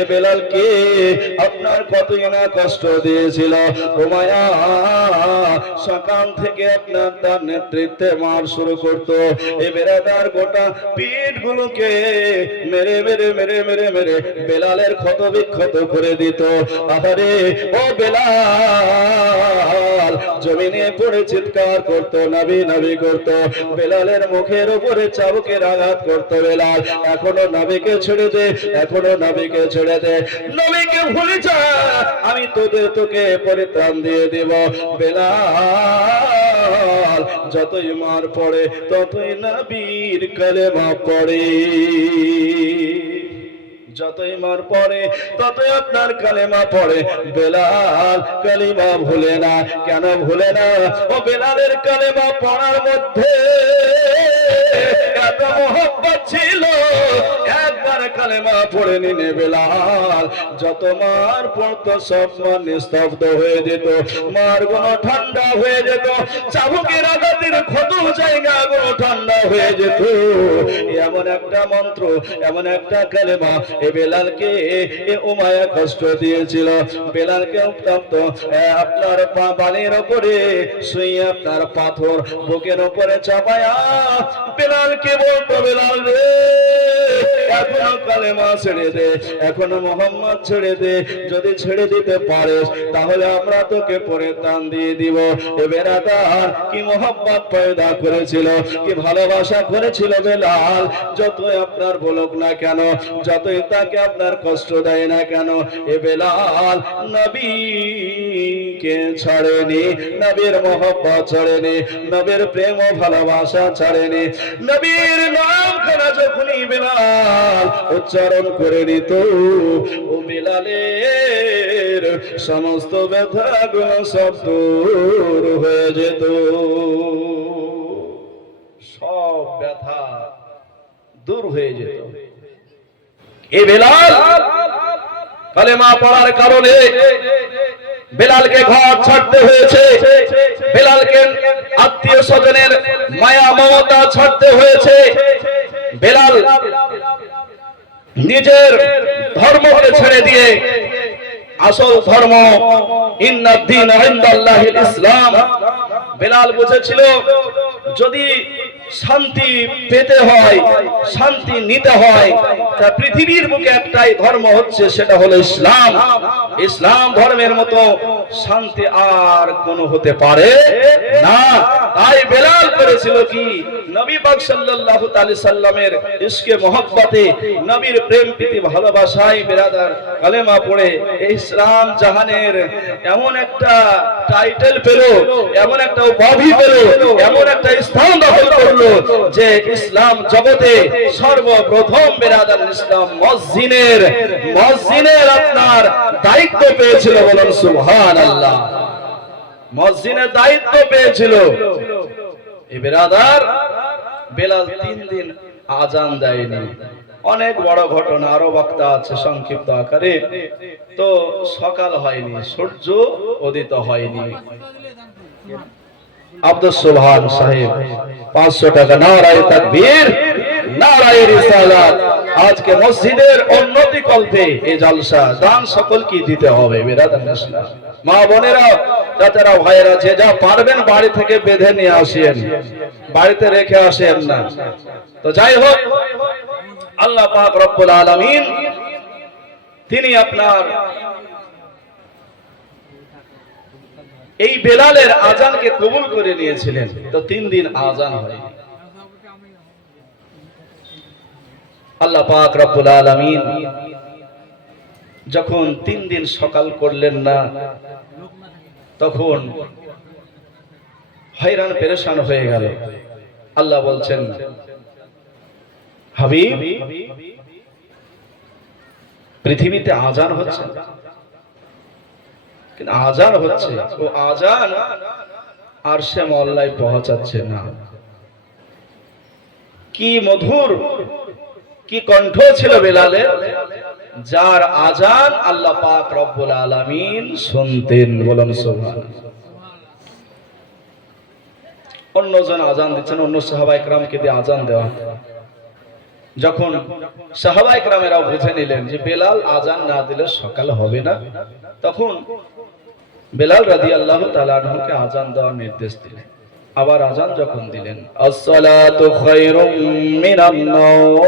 এ বেলালকে আপনার কতই না কষ্ট দিয়েছিল উমাইয়া সকাল থেকে আপনার তার নেতৃত্বে মার শুরু করত। এ বেরাদার গোটা পিঠ গুলোকে মেরে মেরে মেরে মেরে মেরে বেলালের ক্ষত বিক্ষত করে দিত। আহারে ও বেলাল জমিনে পড়ে চিৎকার করত, নবী নবী করত। বেলালের মুখের উপরে চাবুকের আঘাত করত। বেলাল এখনো নবীকে ছেড়ে দে, এখনো নবীকে ছেড়ে দে, নবীকে ভুলে যা, আমি তোকে পরিত্রাণ দিয়ে দেব। বেলাল যতই মার পড়ে ততই নবীর কালেমা পড়ে, যতই মার পড়ে ততই আপনার কালেমা পড়ে। বেলাল কালেমা ভুলে না। কেন ভুলে না? ও বেলালের কালেমা পড়ার মধ্যে এত মোহব্বত ছিল, একবার কালেমা পড়ে নিলে বেলাল যত মার পড়তো সব মান নিস্তব্ধ হয়ে যেত, মার গুলো ঠান্ডা হয়ে যেত, চাবুকের আঘাতের ক্ষত জায়গাগুলো ঠান্ডা হয়ে যেত। এমন একটা মন্ত্র, এমন একটা কালেমা এ বেলালকে এ উমাইয়া কষ্ট দিয়েছিল। বেলালকে উত্তপ্ত আপনার বালির উপরে শুয়ে আপনার পাথর বুকের উপরে চাপায়া বেলালকে বলতো, বেলাল রে এখনো কালেমা ছেড়ে দে, এখনো মোহাম্মদ ছেড়ে দে, যদি ছেড়ে দিতে পারিস তাহলে আমরা তোকে পরিত্রাণ দিয়ে দিব। এ বেরাদার কি মোহাম্মত পয়দা করেছিল, কি ভালোবাসা করেছিল বেলাল। যতই আপনার বলুক না কেন, যতই তাকে আপনার কষ্ট দেয় না কেন, এ বেলাল নবীকে ছাড়েনি, নবীর মোহব্বত ছাড়েনি, নবীর প্রেম ও ভালোবাসা ছাড়েনি। নবীর নাম খানা যখনই বেলাল উচ্চারণ করে নিত, ও বেলালের সমস্ত ব্যথাগুলো সব দূর হয়ে যেত, সব ব্যথা দূর হয়ে যেত। এই বেলাল কালেমা পড়ার কারণে বেলালকে ঘর ছাড়তে হয়েছে, বেলালকে আত্মীয় স্বজনের মায়া মমতা ছাড়তে হয়েছে। বেলাল নিজের ধর্মকে ছেড়ে দিয়ে আসল ধর্ম ইন্নাদ-দীন ইনদাল্লাহিল ইসলাম, বেলাল বুঝেছিল যদি শান্তি পেতে হয়, শান্তি নিতে হয়, তা পৃথিবীর বুকে একটাই ধর্ম হচ্ছে, সেটা হলো ইসলাম। ইসলাম ধর্মের মতো শান্তি আর কোন হতে পারে না। তাই বেলাল করেছিল কি, নবী পাক সাল্লাল্লাহু আলাইহি সাল্লামের ইশকে মহব্বতে, নবীর প্রেম প্রীতি ভালোবাসায় বেরাদার কালেমা পড়ে ইসলাম জাহানের এমন একটা টাইটেল পেল, এমন একটা উপাধি পেল, এমন একটা স্থান দখল করলো যে ইসলাম জগতে সর্বপ্রথম বেরাদার ইসলাম মসজিদের আপনার দায়িত্ব পেয়েছিল। বলেন সুবহানাল্লাহ। মসজিদের দায়িত্ব পেয়েছিল এই বেরাদার। বেলাল 3 দিন আজান দেয়নি। অনেক বড় ঘটনা, আরো বক্তা আছে সংক্ষিপ্ত আকারে। তো সকাল হয়নি, সূর্য উদিত হয়নি। আব্দুল সুবহান সাহেব 500 টাকা, নারায়ে তাকবীর, নারায়ে রিসালাত। আজকে মসজিদের উন্নতি কল্পে এই জলসা দান সকলকে দিতে হবে বেরাদার ইসলাম। মা বোনেরা, চাচারা, ভাইয়েরা, যে যা পারবেন বাড়ি থেকে বেঁধে নিয়ে আসেন, বাড়িতে রেখে আসেন না। তো যাই হোক, আল্লাহ পাক রব্বুল আলামিন তিনি আপনার এই বেলালের আজানকে কবুল করে নিয়েছিলেন। তো 3 দিন আজান হয়। আল্লাহ পাক রব্বুল আলামিন যখন 3 দিন সকাল করলেন না, তখন হয়রান পেরেশান হয়ে গেল। আল্লাহ বলছেন, হাবিব, পৃথিবীতে আজান হচ্ছে, কিন্তু আজান হচ্ছে, ও আজান আরশে মওলায় পৌঁছাচ্ছে না। কি মধুর, কি কণ্ঠ ছিল বেলালের, যার আজান আল্লাহ পাক রব্বুল আলামিন শুনতেন। বলেন সুবহানাল্লাহ। অন্যজন আজান দিচ্ছেন, অন্য সাহাবায়ে কেরামকে দিয়ে আজান দেওয়া। যখন সাহাবায়ে কেরামেরাও বুঝে নিলেন যে বেলাল আজান না দিলে সকাল হবে না, তখন বেলাল রাদিয়াল্লাহু তাআলা আনহুকে আজান দেওয়ার নির্দেশ দিলেন। আবার আজান যখন দিলেন, আসসালাতু খায়রুম মিনান নাওম,